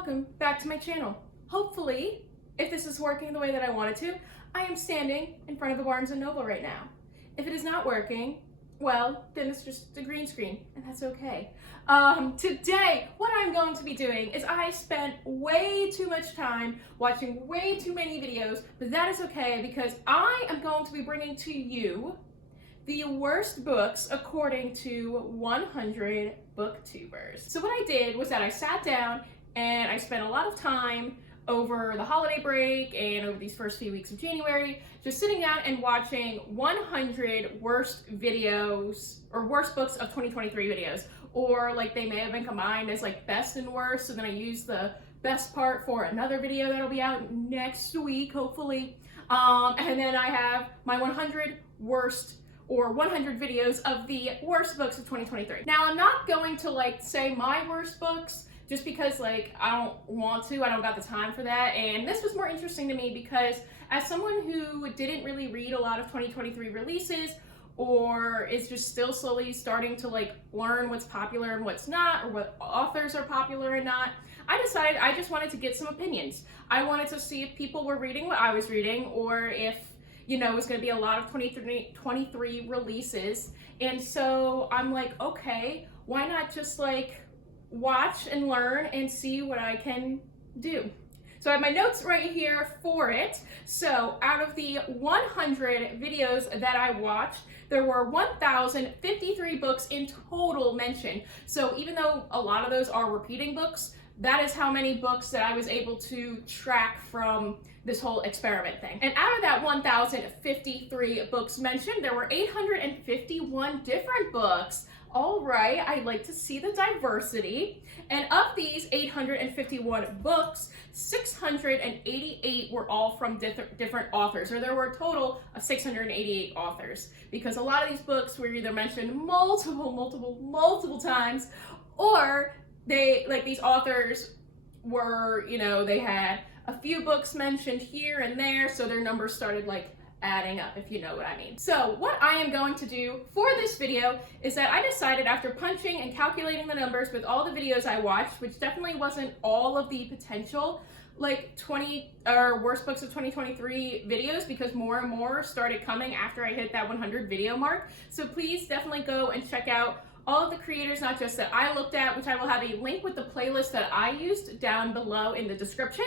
welcome back to my channel. Hopefully, if this is working the way that I want it to, I am standing in front of the Barnes & Noble right now. If it is not working, well, then it's just a green screen, and that's okay. Today, what I'm going to be doing is I spent way too much time watching way too many videos, but that is okay because I am going to be bringing to you the worst books according to 100 booktubers. So what I did was that I sat down and I spent a lot of time over the holiday break and over these first few weeks of January, just sitting down and watching 100 worst videos or worst books of 2023 videos, or like they may have been combined as like best and worst. So then I used the best part for another video that'll be out next week, hopefully. And then I have my 100 worst or 100 videos of the worst books of 2023. Now, I'm not going to like say my worst books just because like I don't want to, I don't got the time for that. And this was more interesting to me because as someone who didn't really read a lot of 2023 releases or is just still slowly starting to like learn what's popular and what's not, or what authors are popular and not, I decided I just wanted to get some opinions. I wanted to see if people were reading what I was reading, or if it was going to be a lot of 23 releases. And so I'm like, okay, why not just like watch and learn and see what I can do. So I have my notes right here for it. So out of the 100 videos that I watched, there were 1,053 books in total mentioned. So even though a lot of those are repeating books, that is how many books that I was able to track from this whole experiment thing. And out of that 1,053 books mentioned, there were 851 different books. All right, I like to see the diversity. And of these 851 books, 688 were all from different authors, or there were a total of 688 authors, because a lot of these books were either mentioned multiple times, or they, like these authors were, they had a few books mentioned here and there, so their numbers started like adding up, if you know what I mean. So what I am going to do for this video is that I decided, after punching and calculating the numbers with all the videos I watched, which definitely wasn't all of the potential like 20 or worst books of 2023 videos, because more and more started coming after I hit that 100 video mark. So please definitely go and check out all of the creators, not just that I looked at, which I will have a link with the playlist that I used down below in the description.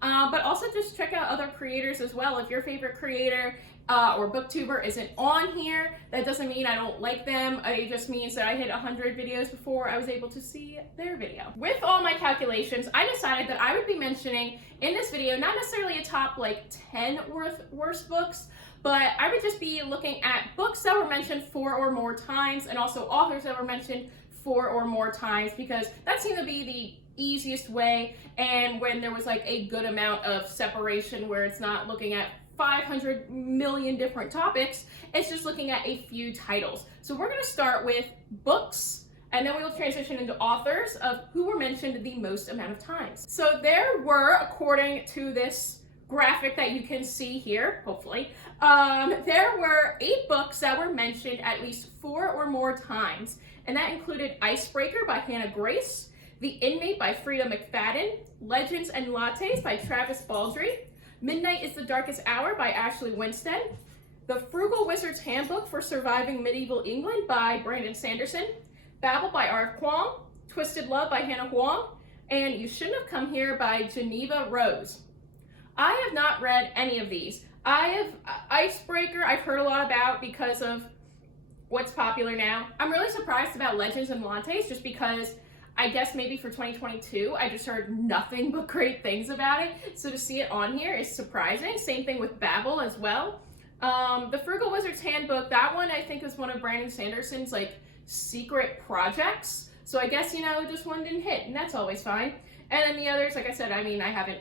But also just check out other creators as well. If your favorite creator or booktuber isn't on here, that doesn't mean I don't like them. It just means that I hit 100 videos before I was able to see their video. With all my calculations, I decided that I would be mentioning in this video, not necessarily a top like 10 worst books, but I would just be looking at books that were mentioned 4 or more times, and also authors that were mentioned 4 or more times, because that seemed to be the easiest way, and when there was like a good amount of separation where it's not looking at 500 million different topics, it's just looking at a few titles. So we're going to start with books, and then we will transition into authors of who were mentioned the most amount of times. So there were, according to this graphic that you can see here, hopefully, there were 8 books that were mentioned at least 4 or more times, and that included Icebreaker by Hannah Grace, The Inmate by Frida McFadden, Legends and Lattes by Travis Baldree, Midnight is the Darkest Hour by Ashley Winstead, The Frugal Wizard's Handbook for Surviving Medieval England by Brandon Sanderson, Babel by R. Kwong, Twisted Love by Hannah Huang, and You Shouldn't Have Come Here by Geneva Rose. I have not read any of these. I have Icebreaker, I've heard a lot about because of what's popular now. I'm really surprised about Legends and Lattes, just because I guess maybe for 2022, I just heard nothing but great things about it. So to see it on here is surprising. Same thing with Babel as well. The Frugal Wizard's Handbook, that one I think was one of Brandon Sanderson's like secret projects. So I guess, just one didn't hit, and that's always fine. And then the others, like I said, I haven't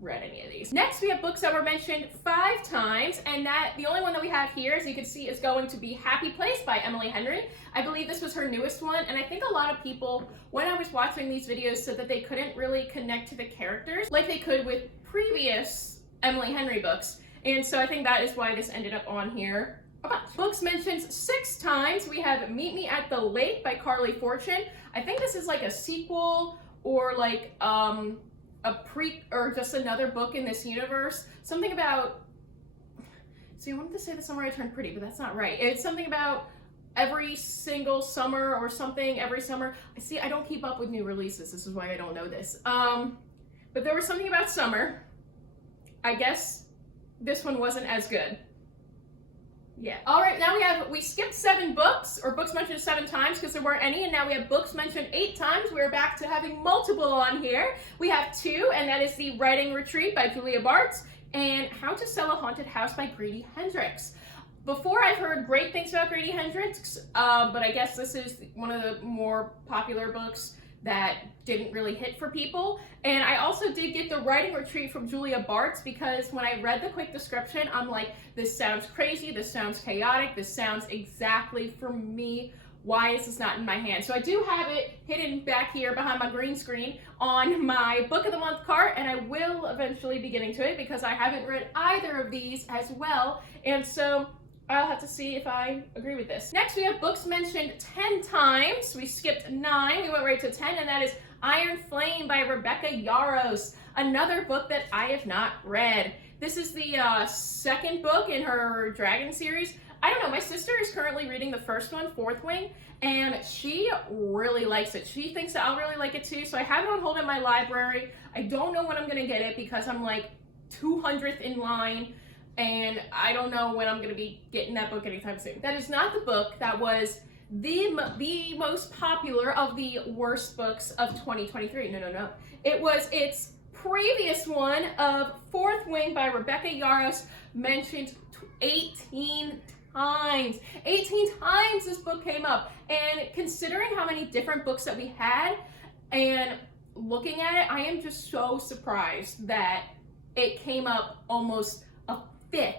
read any of these. Next, we have books that were mentioned 5 times, and that the only one that we have here, as you can see, is going to be Happy Place by Emily Henry. I believe this was her newest one, and I think a lot of people, when I was watching these videos, said that they couldn't really connect to the characters like they could with previous Emily Henry books, and so I think that is why this ended up on here a bunch. Books mentioned 6 times, we have Meet Me at the Lake by Carly Fortune. I think this is like a sequel or like or just another book in this universe. Something about, see, I wanted to say The Summer I Turned Pretty, but that's not right. It's something about every single summer or something every summer. See, I don't keep up with new releases. This is why I don't know this. But there was something about summer. I guess this one wasn't as good. Yeah. All right, now we skipped 7 books, or books mentioned 7 times because there weren't any, and now we have books mentioned 8 times. We're back to having multiple on here. We have 2, and that is The Writing Retreat by Julia Bartz and How to Sell a Haunted House by Grady Hendrix. Before, I've heard great things about Grady Hendrix, but I guess this is one of the more popular books that didn't really hit for people. And I also did get The Writing Retreat from Julia Bartz because when I read the quick description, I'm like, this sounds crazy, this sounds chaotic, this sounds exactly for me. Why is this not in my hand? So I do have it hidden back here behind my green screen on my Book of the Month cart, and I will eventually be getting to it because I haven't read either of these as well. And so I'll have to see if I agree with this. Next, we have books mentioned 10 times. We skipped 9, we went right to 10, and that is Iron Flame by Rebecca Yarros, another book that I have not read. This is the second book in her Dragon series. I don't know, my sister is currently reading the first one, Fourth Wing, and she really likes it. She thinks that I'll really like it too, so I have it on hold in my library. I don't know when I'm gonna get it because I'm like 200th in line, and I don't know when I'm going to be getting that book anytime soon. That is not the book that was the most popular of the worst books of 2023. No. It was its previous one of Fourth Wing by Rebecca Yarros, mentioned 18 times. 18 times this book came up. And considering how many different books that we had and looking at it, I am just so surprised that it came up almost a fifth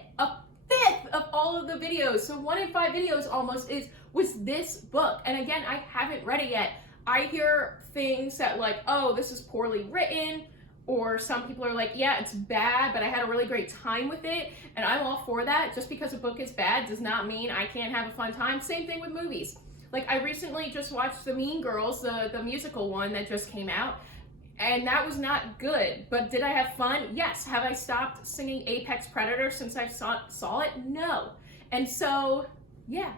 of all of the videos. So 1 in 5 videos almost was this book. And again, I haven't read it yet. I hear things that like, oh, this is poorly written, or some people are like, yeah, it's bad, but I had a really great time with it. And I'm all for that. Just because a book is bad does not mean I can't have a fun time. Same thing with movies. Like I recently just watched The Mean Girls, the musical one that just came out. And that was not good, but did I have fun? Yes. Have I stopped singing Apex Predator since I saw it? No. And so, yeah,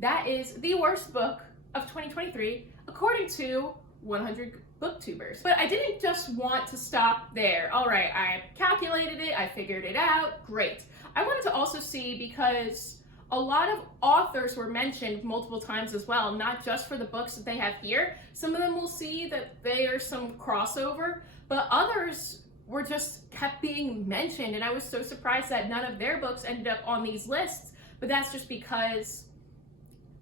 that is the worst book of 2023, according to 100 BookTubers. But I didn't just want to stop there. All right, I calculated it, I figured it out, great. I wanted to also see, because a lot of authors were mentioned multiple times as well, not just for the books that they have here. Some of them will see that there's some crossover, but others were just kept being mentioned, and I was so surprised that none of their books ended up on these lists. But that's just because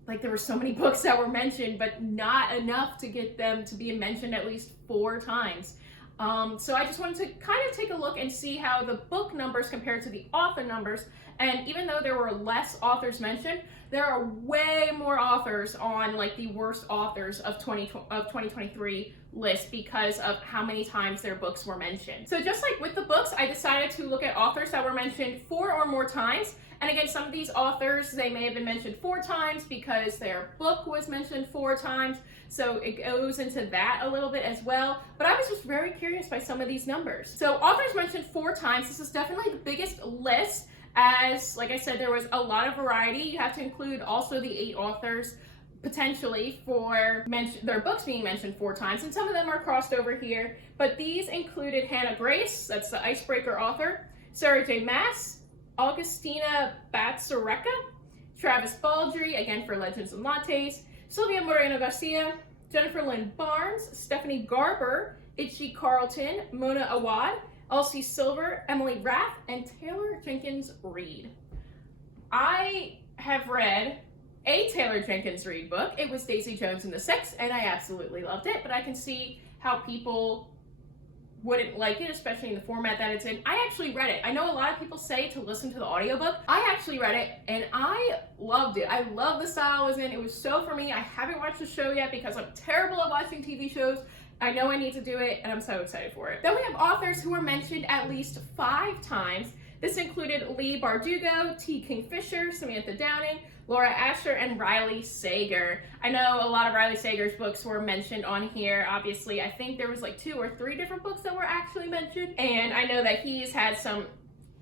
like there were so many books that were mentioned, but not enough to get them to be mentioned at least 4 times. So I just wanted to kind of take a look and see how the book numbers compare to the author numbers. And even though there were less authors mentioned, there are way more authors on like the worst authors of 2023 list because of how many times their books were mentioned. So just like with the books, I decided to look at authors that were mentioned 4 or more times. And again, some of these authors, they may have been mentioned 4 times because their book was mentioned 4 times. So it goes into that a little bit as well. But I was just very curious by some of these numbers. So authors mentioned 4 times. This is definitely the biggest list, as like I said, there was a lot of variety. You have to include also the 8 authors potentially for their books being mentioned 4 times, and some of them are crossed over here. But these included Hannah Grace, that's the Icebreaker author, Sarah J. Maas, Augustina Batsareka, Travis Baldry, again for Legends and Lattes, Sylvia Moreno Garcia, Jennifer Lynn Barnes, Stephanie Garber, Itchy Carlton, Mona Awad, Elsie Silver, Emily Rath, and Taylor Jenkins Reid. I have read a Taylor Jenkins Reid book. It was Daisy Jones and the Six, and I absolutely loved it, but I can see how people wouldn't like it, especially in the format that it's in. I actually read it. I know a lot of people say to listen to the audiobook. I actually read it, and I loved it. I love the style it was in. It was so for me. I haven't watched the show yet because I'm terrible at watching TV shows. I know I need to do it, and I'm so excited for it. Then we have authors who were mentioned at least 5 times. This included Lee Bardugo, T. Kingfisher, Samantha Downing, Laura Asher, and Riley Sager. I know a lot of Riley Sager's books were mentioned on here. Obviously, I think there was like 2 or 3 different books that were actually mentioned. And I know that he's had some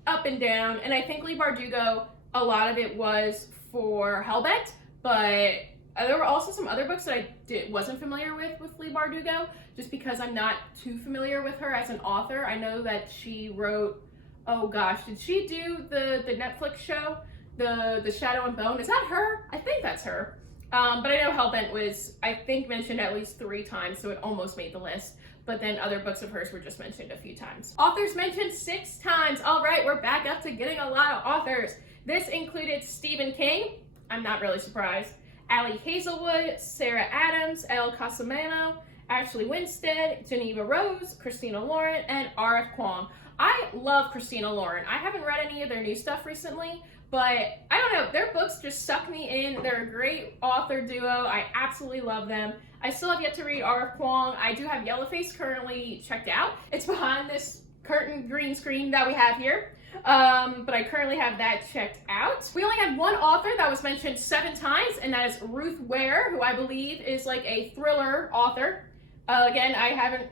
up and down. And I think Lee Bardugo, a lot of it was for Hellbent. But there were also some other books that I wasn't familiar with Lee Bardugo, just because I'm not too familiar with her as an author. I know that she wrote, oh gosh, did she do the Netflix show? The Shadow and Bone, is that her? I think that's her. But I know Hellbent was, I think, mentioned at least 3 times, so it almost made the list. But then other books of hers were just mentioned a few times. Authors mentioned 6 times. All right, we're back up to getting a lot of authors. This included Stephen King. I'm not really surprised. Ali Hazelwood, Sarah Adams, Elle Casamano, Ashley Winstead, Geneva Rose, Christina Lauren, and R.F. Kuang. I love Christina Lauren. I haven't read any of their new stuff recently, but I don't know, their books just suck me in. They're a great author duo. I absolutely love them. I still have yet to read R.F. Kuang. I do have Yellowface currently checked out. It's behind this curtain green screen that we have here. But I currently have that checked out. We only had 1 author that was mentioned 7 times, and that is Ruth Ware, who I believe is like a thriller author. Again,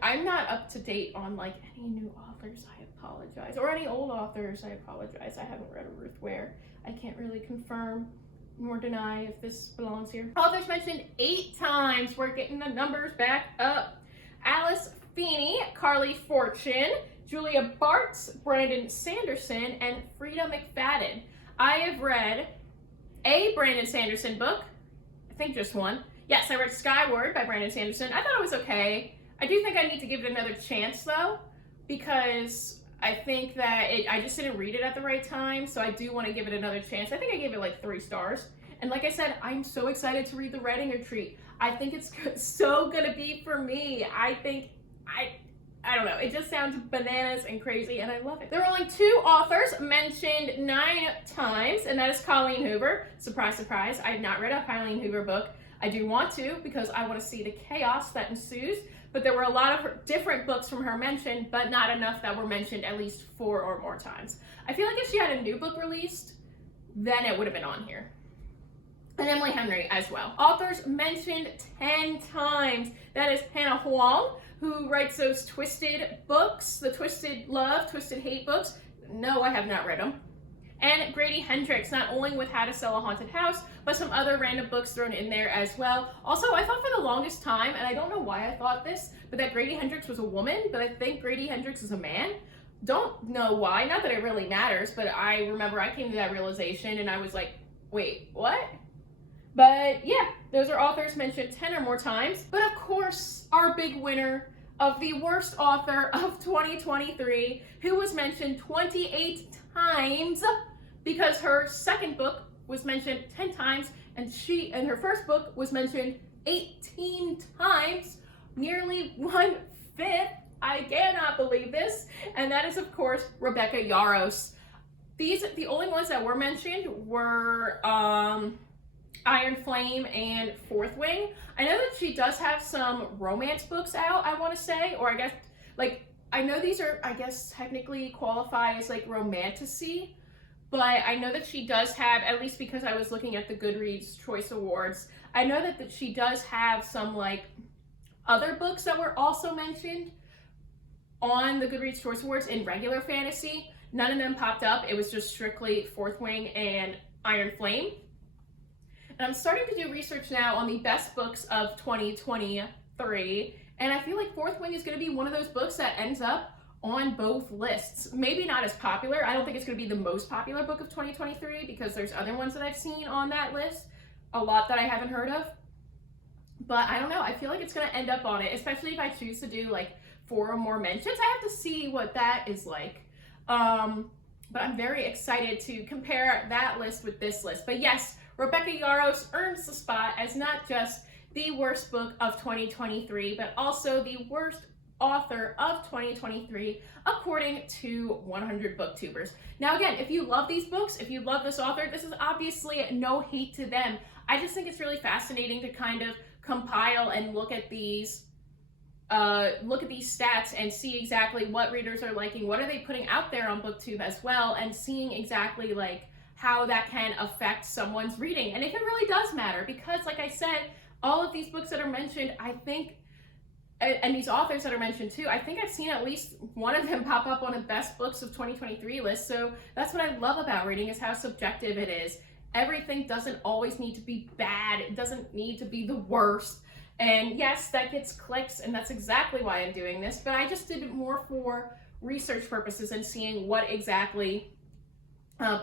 I'm not up to date on like any new authors. I apologize. Or any old authors. I apologize. I haven't read a Ruth Ware. I can't really confirm nor deny if this belongs here. Authors mentioned 8 times. We're getting the numbers back up. Alice Feeney, Carly Fortune, Julia Bartz, Brandon Sanderson, and Frida McFadden. I have read a Brandon Sanderson book. I think just one. Yes, I read Skyward by Brandon Sanderson. I thought it was okay. I do think I need to give it another chance though, because I think that I just didn't read it at the right time, so I do want to give it another chance. I think I gave it like 3 stars. And like I said, I'm so excited to read The Reading Retreat. I think it's so gonna be for me. I don't know, it just sounds bananas and crazy, and I love it. There were only 2 authors mentioned 9 times, and that is Colleen Hoover. Surprise, surprise, I have not read a Colleen Hoover book. I do want to, because I want to see the chaos that ensues, but there were a lot of different books from her mentioned, but not enough that were mentioned at least 4 or more times. I feel like if she had a new book released, then it would have been on here. And Emily Henry as well. Authors mentioned 10 times. That is Hannah Huang, who writes those Twisted books, the Twisted Love, Twisted Hate books. No, I have not read them. And Grady Hendrix, not only with How to Sell a Haunted House, but some other random books thrown in there as well. Also, I thought for the longest time, and I don't know why I thought this, but that Grady Hendrix was a woman, but I think Grady Hendrix is a man. Don't know why, not that it really matters, but I remember I came to that realization and I was like, wait, what? But yeah, those are authors mentioned 10 or more times. But of course, our big winner of the worst author of 2023, who was mentioned 28 times because her second book was mentioned 10 times and her first book was mentioned 18 times, nearly 1/5. I cannot believe this. And that is, of course, Rebecca Yarros. The only ones that were mentioned were Iron Flame and Fourth Wing. I know that she does have some romance books out, I want to say, or I guess, like, I know these are, I guess, technically qualify as, like, romantasy, but I know that she does have, at least because I was looking at the Goodreads Choice Awards, I know that she does have some, like, other books that were also mentioned on the Goodreads Choice Awards in regular fantasy. None of them popped up. It was just strictly Fourth Wing and Iron Flame. And I'm starting to do research now on the best books of 2023, and I feel like Fourth Wing is going to be one of those books that ends up on both lists. Maybe not as popular. I don't think it's going to be the most popular book of 2023 because there's other ones that I've seen on that list, a lot that I haven't heard of. But I don't know. I feel like it's going to end up on it, especially if I choose to do like 4 or more mentions. I have to see what that is like. But I'm very excited to compare that list with this list. But yes, Rebecca Yarros earns the spot as not just the worst book of 2023, but also the worst author of 2023, according to 100 BookTubers. Now again, if you love these books, if you love this author, this is obviously no hate to them. I just think it's really fascinating to kind of compile and look at these look at these stats and see exactly what readers are liking, what are they putting out there on BookTube as well, and seeing exactly like how that can affect someone's reading. And if it really does matter, because like I said, all of these books that are mentioned, I think, and these authors that are mentioned too, I think I've seen at least one of them pop up on a best books of 2023 list. So that's what I love about reading, is how subjective it is. Everything doesn't always need to be bad. It doesn't need to be the worst. And yes, that gets clicks, and that's exactly why I'm doing this, but I just did it more for research purposes and seeing what exactly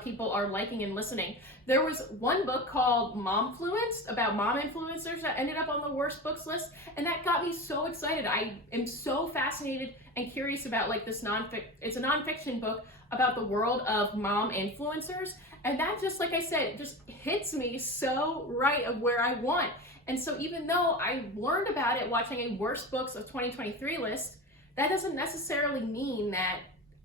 people are liking and listening. There was one book called Momfluenced, about mom influencers, that ended up on the worst books list, and that got me so excited. I am so fascinated and curious about like this it's a nonfiction book about the world of mom influencers, and that just, like I said, just hits me so right of where I want. And so even though I learned about it watching a worst books of 2023 list, that doesn't necessarily mean that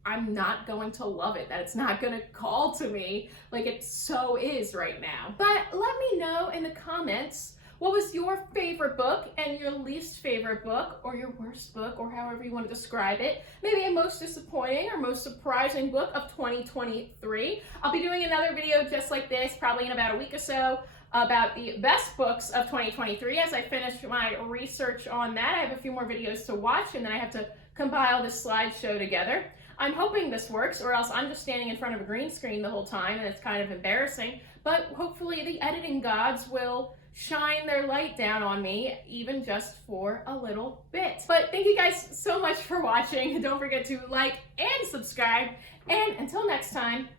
I'm not going to love it, that it's not going to call to me like it so is right now. But let me know in the comments, what was your favorite book and your least favorite book, or your worst book, or however you want to describe it. Maybe a most disappointing or most surprising book of 2023. I'll be doing another video just like this, probably in about a week or so, about the best books of 2023 as I finish my research on that. I have a few more videos to watch, and then I have to compile this slideshow together. I'm hoping this works, or else I'm just standing in front of a green screen the whole time, and it's kind of embarrassing. But hopefully the editing gods will shine their light down on me, even just for a little bit. But thank you guys so much for watching. Don't forget to like and subscribe. And until next time,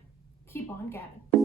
keep on gabbing.